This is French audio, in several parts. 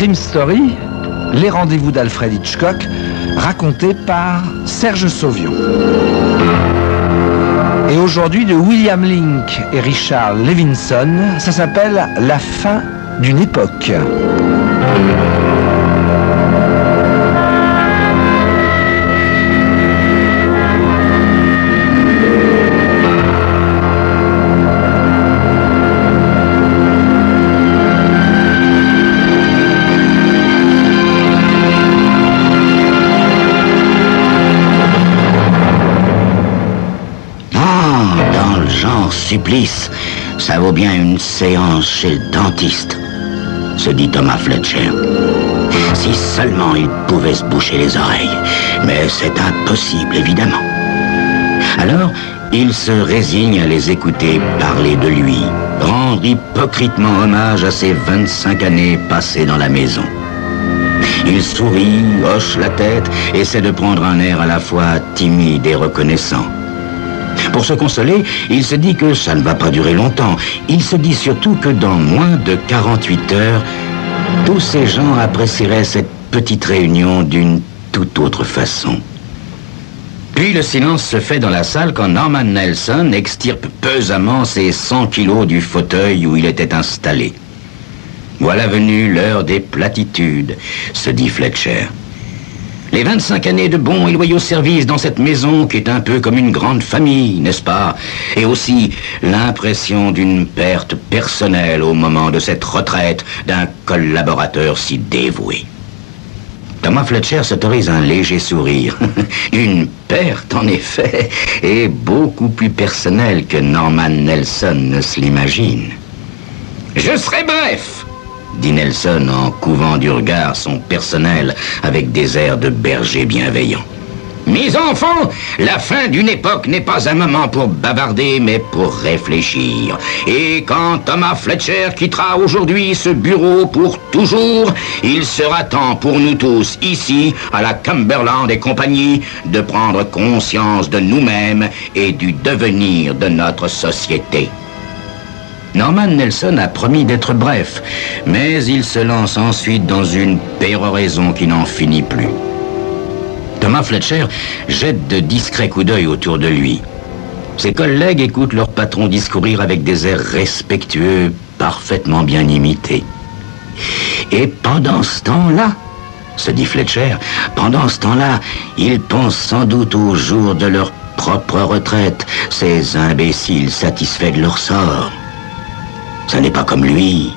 Crime Story, les rendez-vous d'Alfred Hitchcock, racontés par Serge Sauvion. Et aujourd'hui de William Link et Richard Levinson, ça s'appelle La fin d'une époque. Supplice, ça vaut bien une séance chez le dentiste, se dit Thomas Fletcher. Si seulement il pouvait se boucher les oreilles, mais c'est impossible évidemment. Alors, il se résigne à les écouter parler de lui, rendre hypocritement hommage à ses 25 années passées dans la maison. Il sourit, hoche la tête, essaie de prendre un air à la fois timide et reconnaissant. Pour se consoler, il se dit que ça ne va pas durer longtemps. Il se dit surtout que dans moins de 48 heures, tous ces gens apprécieraient cette petite réunion d'une toute autre façon. Puis le silence se fait dans la salle quand Norman Nelson extirpe pesamment ses 100 kilos du fauteuil où il était installé. Voilà venue l'heure des platitudes, se dit Fletcher. Les 25 années de bons et loyaux services dans cette maison qui est un peu comme une grande famille, n'est-ce pas? Et aussi l'impression d'une perte personnelle au moment de cette retraite d'un collaborateur si dévoué. Thomas Fletcher s'autorise un léger sourire. Une perte, en effet, et beaucoup plus personnelle que Norman Nelson ne se l'imagine. Je serai bref, dit Nelson en couvant du regard son personnel avec des airs de berger bienveillant. Mes enfants, la fin d'une époque n'est pas un moment pour bavarder, mais pour réfléchir. Et quand Thomas Fletcher quittera aujourd'hui ce bureau pour toujours, il sera temps pour nous tous, ici, à la Cumberland et compagnie, de prendre conscience de nous-mêmes et du devenir de notre société. Norman Nelson a promis d'être bref, mais il se lance ensuite dans une péroraison qui n'en finit plus. Thomas Fletcher jette de discrets coups d'œil autour de lui. Ses collègues écoutent leur patron discourir avec des airs respectueux, parfaitement bien imités. Et pendant ce temps-là, se dit Fletcher, pendant ce temps-là, ils pensent sans doute au jour de leur propre retraite, ces imbéciles satisfaits de leur sort. Ce n'est pas comme lui.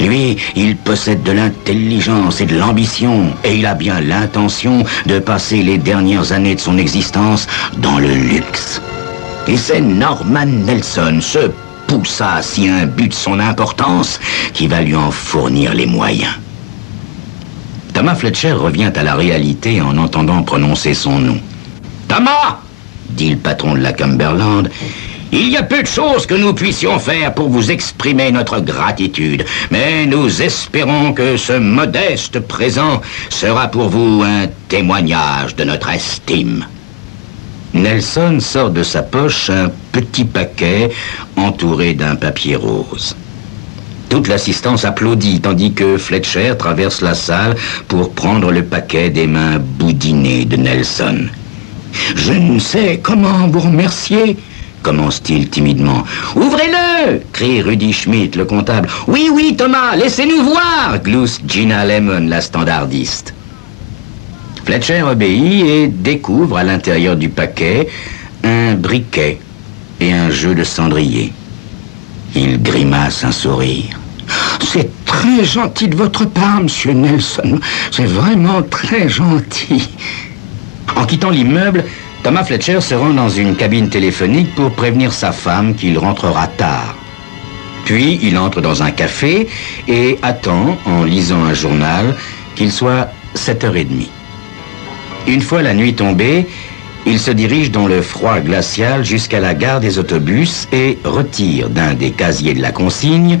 Lui, il possède de l'intelligence et de l'ambition, et il a bien l'intention de passer les dernières années de son existence dans le luxe. Et c'est Norman Nelson, ce poussa si imbu de son importance, qui va lui en fournir les moyens. Thomas Fletcher revient à la réalité en entendant prononcer son nom. « Thomas !» dit le patron de la Cumberland. Il y a peu de choses que nous puissions faire pour vous exprimer notre gratitude, mais nous espérons que ce modeste présent sera pour vous un témoignage de notre estime. Nelson sort de sa poche un petit paquet entouré d'un papier rose. Toute l'assistance applaudit, tandis que Fletcher traverse la salle pour prendre le paquet des mains boudinées de Nelson. « Je ne sais comment vous remercier », commence-t-il timidement. « Ouvrez-le » crie Rudy Schmidt, le comptable. « Oui, oui, Thomas, laissez-nous voir » glousse Gina Lemon, la standardiste. Fletcher obéit et découvre à l'intérieur du paquet un briquet et un jeu de cendrier. Il grimace un sourire. « C'est très gentil de votre part, monsieur Nelson. C'est vraiment très gentil. » En quittant l'immeuble, Thomas Fletcher se rend dans une cabine téléphonique pour prévenir sa femme qu'il rentrera tard. Puis il entre dans un café et attend, en lisant un journal, qu'il soit 7h30. Une fois la nuit tombée, il se dirige dans le froid glacial jusqu'à la gare des autobus et retire d'un des casiers de la consigne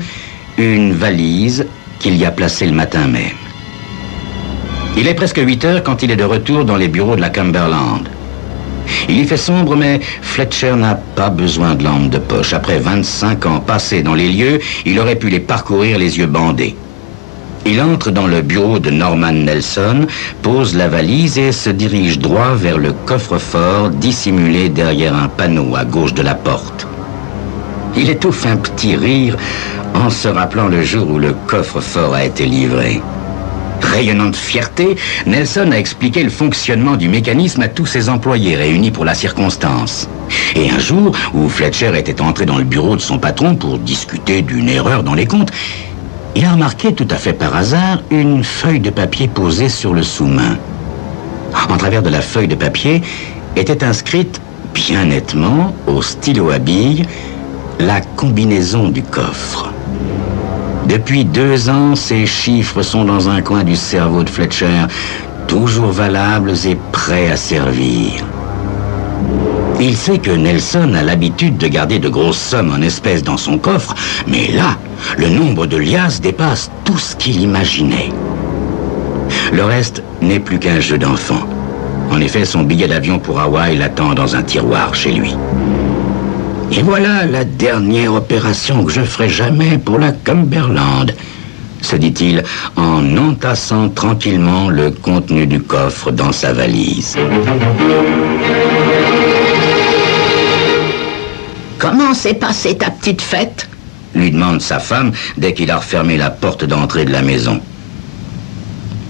une valise qu'il y a placée le matin même. Il est presque 8h quand il est de retour dans les bureaux de la Cumberland. Il y fait sombre, mais Fletcher n'a pas besoin de lampe de poche. Après 25 ans passés dans les lieux, il aurait pu les parcourir les yeux bandés. Il entre dans le bureau de Norman Nelson, pose la valise et se dirige droit vers le coffre-fort dissimulé derrière un panneau à gauche de la porte. Il étouffe un petit rire en se rappelant le jour où le coffre-fort a été livré. Rayonnant de fierté, Nelson a expliqué le fonctionnement du mécanisme à tous ses employés réunis pour la circonstance. Et un jour où Fletcher était entré dans le bureau de son patron pour discuter d'une erreur dans les comptes, il a remarqué tout à fait par hasard une feuille de papier posée sur le sous-main. En travers de la feuille de papier était inscrite bien nettement, au stylo à billes, la combinaison du coffre. Depuis 2 ans, ces chiffres sont dans un coin du cerveau de Fletcher, toujours valables et prêts à servir. Il sait que Nelson a l'habitude de garder de grosses sommes en espèces dans son coffre, mais là, le nombre de liasses dépasse tout ce qu'il imaginait. Le reste n'est plus qu'un jeu d'enfant. En effet, son billet d'avion pour Hawaï l'attend dans un tiroir chez lui. Et voilà la dernière opération que je ferai jamais pour la Cumberland, se dit-il en entassant tranquillement le contenu du coffre dans sa valise. Comment s'est passée ta petite fête? Lui demande sa femme dès qu'il a refermé la porte d'entrée de la maison.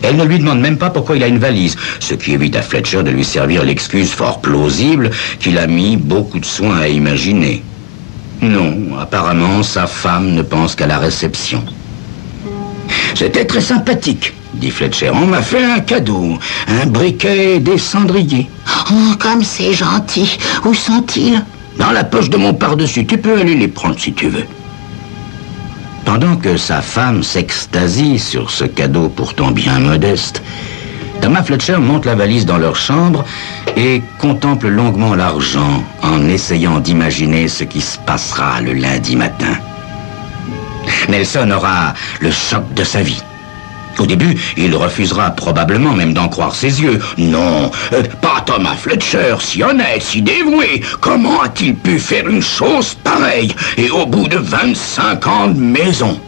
Elle ne lui demande même pas pourquoi il a une valise, ce qui évite à Fletcher de lui servir l'excuse fort plausible qu'il a mis beaucoup de soin à imaginer. Non, apparemment, sa femme ne pense qu'à la réception. C'était très sympathique, dit Fletcher. On m'a fait un cadeau, un briquet et des cendriers. Oh, comme c'est gentil. Où sont-ils? Dans la poche de mon pardessus. Tu peux aller les prendre si tu veux. Pendant que sa femme s'extasie sur ce cadeau pourtant bien modeste, Thomas Fletcher monte la valise dans leur chambre et contemple longuement l'argent en essayant d'imaginer ce qui se passera le lundi matin. Nelson aura le choc de sa vie. Au début, il refusera probablement même d'en croire ses yeux. Non, pas Thomas Fletcher, si honnête, si dévoué. Comment a-t-il pu faire une chose pareille et au bout de 25 ans de maison?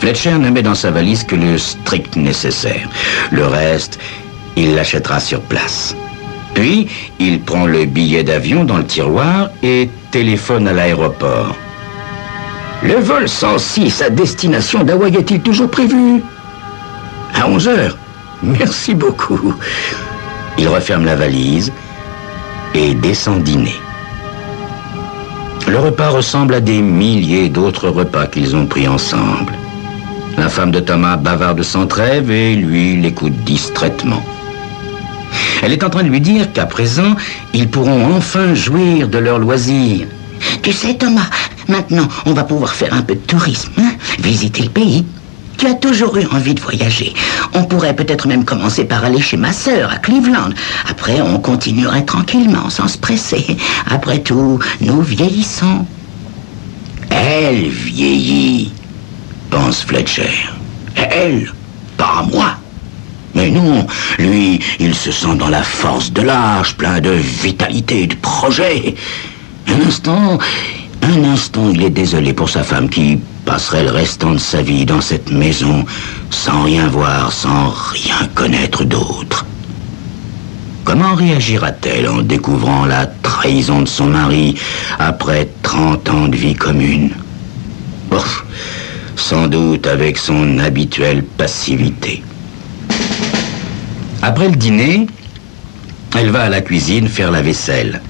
Fletcher ne met dans sa valise que le strict nécessaire. Le reste, il l'achètera sur place. Puis, il prend le billet d'avion dans le tiroir et téléphone à l'aéroport. Le vol 106 à destination d'Hawaï est-il toujours prévu? À 11h. Merci beaucoup. Il referme la valise et descend dîner. Le repas ressemble à des milliers d'autres repas qu'ils ont pris ensemble. La femme de Thomas bavarde sans trêve et lui l'écoute distraitement. Elle est en train de lui dire qu'à présent, ils pourront enfin jouir de leur loisir. Tu sais, Thomas, maintenant, on va pouvoir faire un peu de tourisme, hein? Visiter le pays. Tu as toujours eu envie de voyager. On pourrait peut-être même commencer par aller chez ma sœur, à Cleveland. Après, on continuerait tranquillement, sans se presser. Après tout, nous vieillissons. Elle vieillit, pense Fletcher. Elle, pas moi. Mais non, lui, il se sent dans la force de l'âge, plein de vitalité, de projet. Un instant, il est désolé pour sa femme qui passerait le restant de sa vie dans cette maison sans rien voir, sans rien connaître d'autre. Comment réagira-t-elle en découvrant la trahison de son mari après 30 ans de vie commune? Ouf, sans doute avec son habituelle passivité. Après le dîner, elle va à la cuisine faire la vaisselle.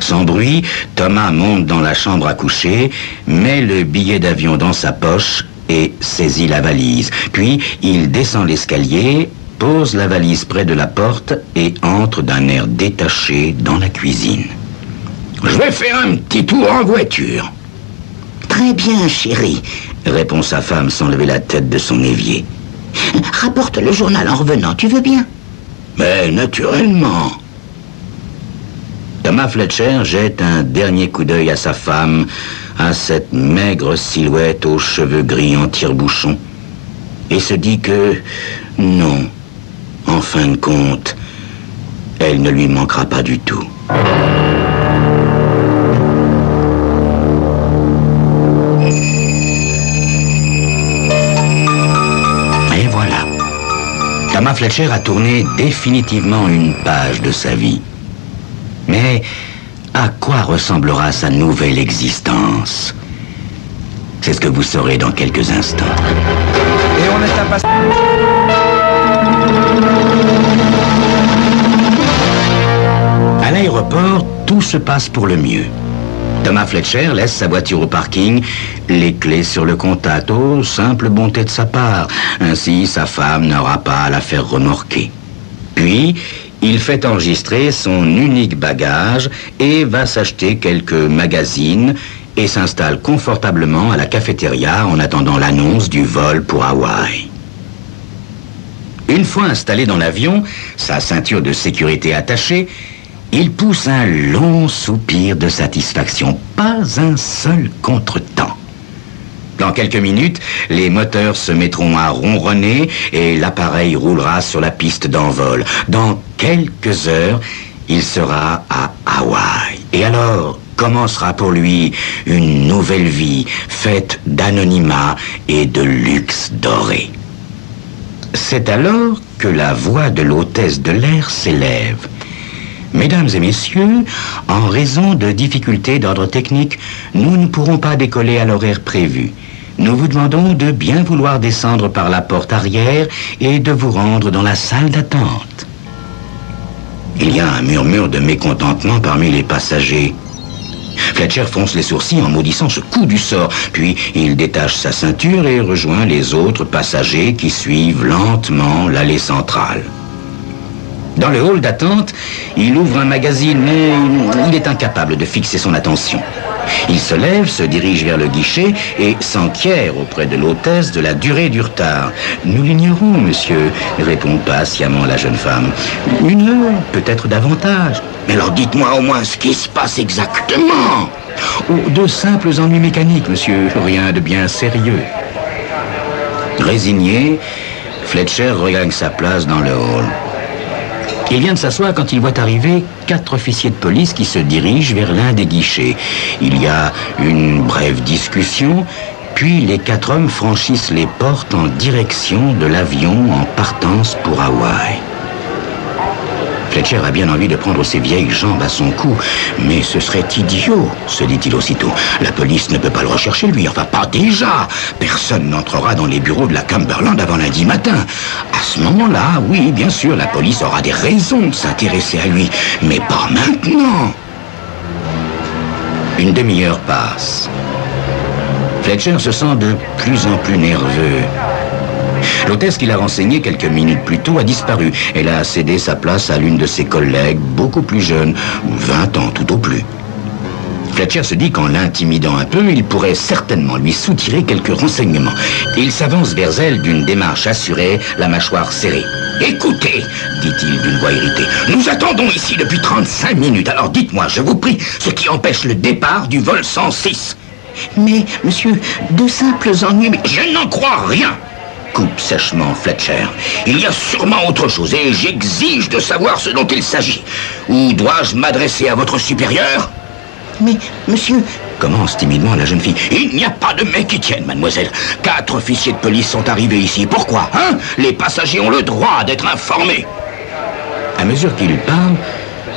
Sans bruit, Thomas monte dans la chambre à coucher, met le billet d'avion dans sa poche et saisit la valise. Puis, il descend l'escalier, pose la valise près de la porte et entre d'un air détaché dans la cuisine. « Je vais faire un petit tour en voiture. »« Très bien, chérie, » répond sa femme sans lever la tête de son évier. « Rapporte le journal en revenant, tu veux bien ?»« Mais naturellement. » Thomas Fletcher jette un dernier coup d'œil à sa femme, à cette maigre silhouette aux cheveux gris en tire-bouchon, et se dit que, non, en fin de compte, elle ne lui manquera pas du tout. Thomas Fletcher a tourné définitivement une page de sa vie. Mais à quoi ressemblera sa nouvelle existence? C'est ce que vous saurez dans quelques instants. Et on est à passer. À l'aéroport, tout se passe pour le mieux. Thomas Fletcher laisse sa voiture au parking, les clés sur le contact. Oh, simple bonté de sa part. Ainsi, sa femme n'aura pas à la faire remorquer. Puis, il fait enregistrer son unique bagage et va s'acheter quelques magazines et s'installe confortablement à la cafétéria en attendant l'annonce du vol pour Hawaï. Une fois installé dans l'avion, sa ceinture de sécurité attachée, il pousse un long soupir de satisfaction. Pas un seul contretemps. Dans quelques minutes, les moteurs se mettront à ronronner et l'appareil roulera sur la piste d'envol. Dans quelques heures, il sera à Hawaï. Et alors commencera pour lui une nouvelle vie faite d'anonymat et de luxe doré. C'est alors que la voix de l'hôtesse de l'air s'élève. Mesdames et messieurs, en raison de difficultés d'ordre technique, nous ne pourrons pas décoller à l'horaire prévu. Nous vous demandons de bien vouloir descendre par la porte arrière et de vous rendre dans la salle d'attente. Il y a un murmure de mécontentement parmi les passagers. Fletcher fronce les sourcils en maudissant ce coup du sort, puis il détache sa ceinture et rejoint les autres passagers qui suivent lentement l'allée centrale. Dans le hall d'attente, il ouvre un magazine, mais il est incapable de fixer son attention. Il se lève, se dirige vers le guichet et s'enquiert auprès de l'hôtesse de la durée du retard. « Nous l'ignorons, monsieur », répond patiemment la jeune femme. « 1 heure, peut-être davantage. » « Mais alors dites-moi au moins ce qui se passe exactement. » Oh, de simples ennuis mécaniques, monsieur. Rien de bien sérieux. Résigné, Fletcher regagne sa place dans le hall. Il vient de s'asseoir quand il voit arriver 4 officiers de police qui se dirigent vers l'un des guichets. Il y a une brève discussion, puis les 4 hommes franchissent les portes en direction de l'avion en partance pour Hawaï. Fletcher a bien envie de prendre ses vieilles jambes à son cou, mais ce serait idiot, se dit-il aussitôt. La police ne peut pas le rechercher, lui, enfin pas déjà. Personne n'entrera dans les bureaux de la Cumberland avant lundi matin. À ce moment-là, oui, bien sûr, la police aura des raisons de s'intéresser à lui, mais pas maintenant. Une demi-heure passe. Fletcher se sent de plus en plus nerveux. L'hôtesse qu'il a renseignée quelques minutes plus tôt a disparu. Elle a cédé sa place à l'une de ses collègues, beaucoup plus jeune, 20 ans tout au plus. Fletcher se dit qu'en l'intimidant un peu, il pourrait certainement lui soutirer quelques renseignements. Il s'avance vers elle d'une démarche assurée, la mâchoire serrée. « Écoutez, dit-il d'une voix irritée, nous attendons ici depuis 35 minutes, alors dites-moi, je vous prie, ce qui empêche le départ du vol 106. » « Mais, monsieur, de simples ennuis... » « Je n'en crois rien !» coupe sèchement Fletcher. « Il y a sûrement autre chose et j'exige de savoir ce dont il s'agit. Ou dois-je m'adresser à votre supérieur ?»« Mais, monsieur... » commence timidement la jeune fille. « Il n'y a pas de mais qui tienne, mademoiselle. 4 officiers de police sont arrivés ici. Pourquoi, hein? Les passagers ont le droit d'être informés. » À mesure qu'il parle,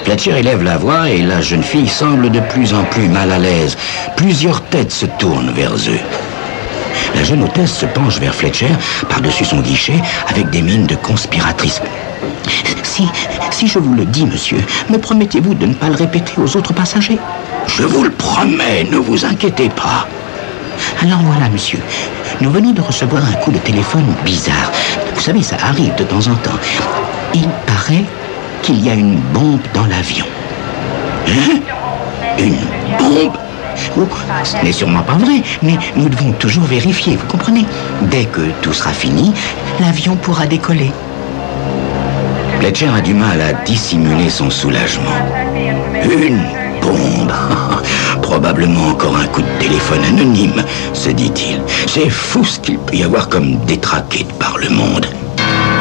Fletcher élève la voix et la jeune fille semble de plus en plus mal à l'aise. Plusieurs têtes se tournent vers eux. La jeune hôtesse se penche vers Fletcher, par-dessus son guichet, avec des mines de conspiratrice. Si je vous le dis, monsieur, me promettez-vous de ne pas le répéter aux autres passagers? Je vous le promets, ne vous inquiétez pas. Alors voilà, monsieur, nous venons de recevoir un coup de téléphone bizarre. Vous savez, ça arrive de temps en temps. Il paraît qu'il y a une bombe dans l'avion. Hein? Une bombe? Oh, ce n'est sûrement pas vrai, mais nous devons toujours vérifier, vous comprenez? Dès que tout sera fini, l'avion pourra décoller. Fletcher a du mal à dissimuler son soulagement. Une bombe? Probablement encore un coup de téléphone anonyme, se dit-il. C'est fou ce qu'il peut y avoir comme détraqué de par le monde.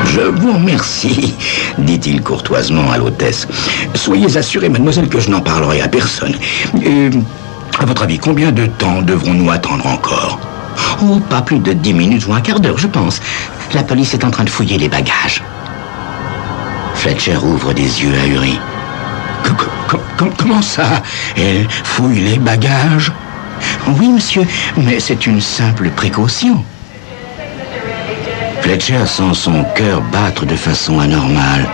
Je vous remercie, dit-il courtoisement à l'hôtesse. Soyez assurée, mademoiselle, que je n'en parlerai à personne. À votre avis, combien de temps devrons-nous attendre encore? Oh, pas plus de 10 minutes ou un quart d'heure, je pense. La police est en train de fouiller les bagages. Fletcher ouvre des yeux ahuris. Comment ça? Elle fouille les bagages? Oui, monsieur, mais c'est une simple précaution. Fletcher sent son cœur battre de façon anormale.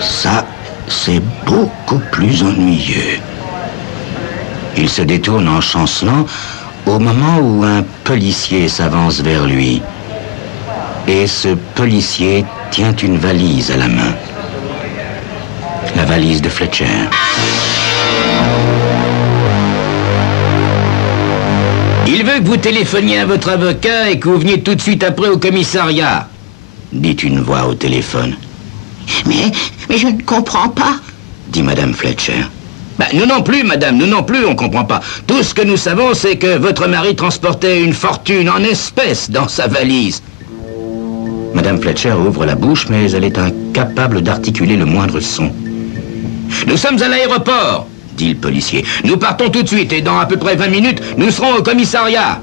Ça, c'est beaucoup plus ennuyeux. Il se détourne en chancelant au moment où un policier s'avance vers lui. Et ce policier tient une valise à la main. La valise de Fletcher. Il veut que vous téléphoniez à votre avocat et que vous veniez tout de suite après au commissariat, dit une voix au téléphone. Mais je ne comprends pas, dit Madame Fletcher. Nous non plus, madame, nous non plus, on comprend pas. Tout ce que nous savons, c'est que votre mari transportait une fortune en espèces dans sa valise. Madame Fletcher ouvre la bouche, mais elle est incapable d'articuler le moindre son. Nous sommes à l'aéroport, dit le policier. Nous partons tout de suite et dans à peu près 20 minutes, nous serons au commissariat.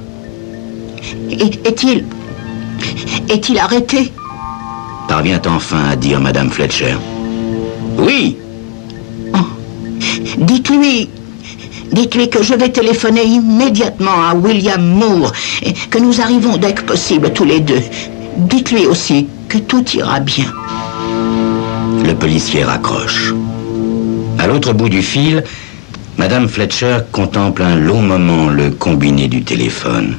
Est-il arrêté? Parvient enfin à dire Madame Fletcher. Oui. Dites-lui que je vais téléphoner immédiatement à William Moore et que nous arrivons dès que possible tous les deux. Dites-lui aussi que tout ira bien. Le policier raccroche. À l'autre bout du fil, Madame Fletcher contemple un long moment le combiné du téléphone.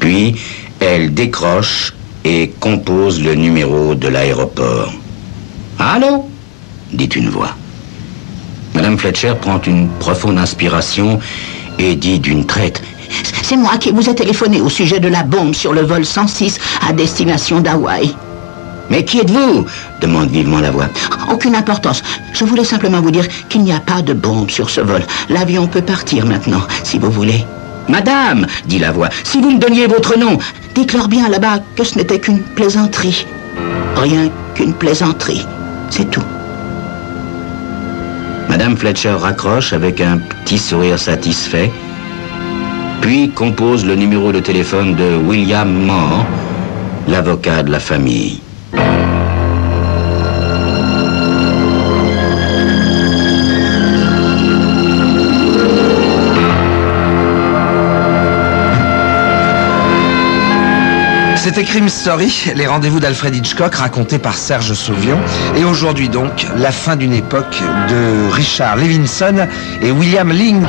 Puis, elle décroche et compose le numéro de l'aéroport. « Allô ?» dit une voix. Madame Fletcher prend une profonde inspiration et dit d'une traite: « C'est moi qui vous ai téléphoné au sujet de la bombe sur le vol 106 à destination d'Hawaï. »« Mais qui êtes-vous » demande vivement la voix. « Aucune importance. Je voulais simplement vous dire qu'il n'y a pas de bombe sur ce vol. L'avion peut partir maintenant, si vous voulez. »« Madame » dit la voix, « si vous me donniez votre nom. » « Dites-leur bien là-bas que ce n'était qu'une plaisanterie. Rien qu'une plaisanterie. C'est tout. » Madame Fletcher raccroche avec un petit sourire satisfait, puis compose le numéro de téléphone de William Moore, l'avocat de la famille. C'était Crime Story, les rendez-vous d'Alfred Hitchcock racontés par Serge Sauvion. Et aujourd'hui donc, la fin d'une époque de Richard Levinson et William Lincoln.